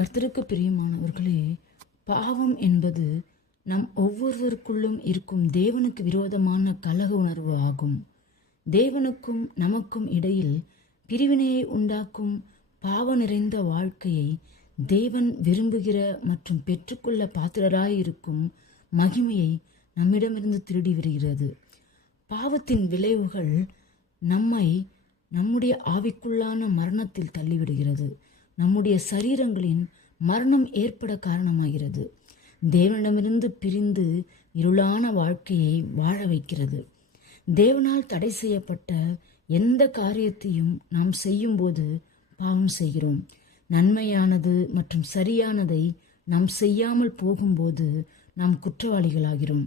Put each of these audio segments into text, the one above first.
கர்த்தருக்கு பிரியமானவர்களே பாவம் என்பது நம் ஒவ்வொருவருக்குள்ளும் இருக்கும் தேவனுக்கு விரோதமான கலக உணர்வு ஆகும். தேவனுக்கும் நமக்கும் இடையில் பிரிவினையை உண்டாக்கும் பாவ நிறைந்த வாழ்க்கையை தேவன் விரும்புகிற மற்றும் பெற்றுக்கொள்ள பாத்திரராயிருக்கும் மகிமையை நம்மிடமிருந்து திருடி வருகிறது. பாவத்தின் விளைவுகள் நம்மை நம்முடைய ஆவிக்குள்ளான மரணத்தில் தள்ளிவிடுகிறது. நம்முடைய சரீரங்களின் மரணம் ஏற்பட காரணமாகிறது. தேவனிடமிருந்து பிரிந்து இருளான வாழ்க்கையை வாழ வைக்கிறது. தேவனால் தடை செய்யப்பட்ட எந்த காரியத்தையும் நாம் செய்யும்போது பாவம் செய்கிறோம். நன்மையானது மற்றும் சரியானதை நாம் செய்யாமல் போகும்போது நாம் குற்றவாளிகளாகிறோம்.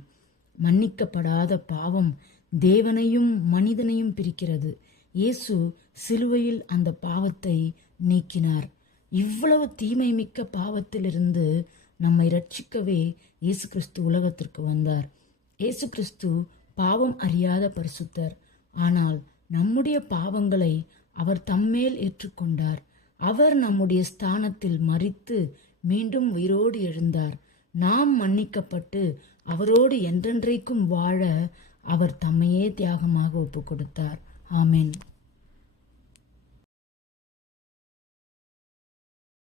மன்னிக்கப்படாத பாவம் தேவனையும் மனிதனையும் பிரிக்கிறது. இயேசு சிலுவையில் அந்த பாவத்தை நீக்கினார். இவ்வளவு தீமை மிக்க பாவத்திலிருந்து நம்மை ரட்சிக்கவே இயேசு கிறிஸ்து உலகத்திற்கு வந்தார். இயேசு கிறிஸ்து பாவம் அறியாத பரிசுத்தர். ஆனால் நம்முடைய பாவங்களை அவர் தம்மேல் ஏற்றுக்கொண்டார். அவர் நம்முடைய ஸ்தானத்தில் மறித்து மீண்டும் உயிரோடு எழுந்தார். நாம் மன்னிக்கப்பட்டு அவரோடு என்றென்றைக்கும் வாழ அவர் தம்மையே தியாகமாக ஒப்புக்கொடுத்தார். கொடுத்தார் ஆமேன்.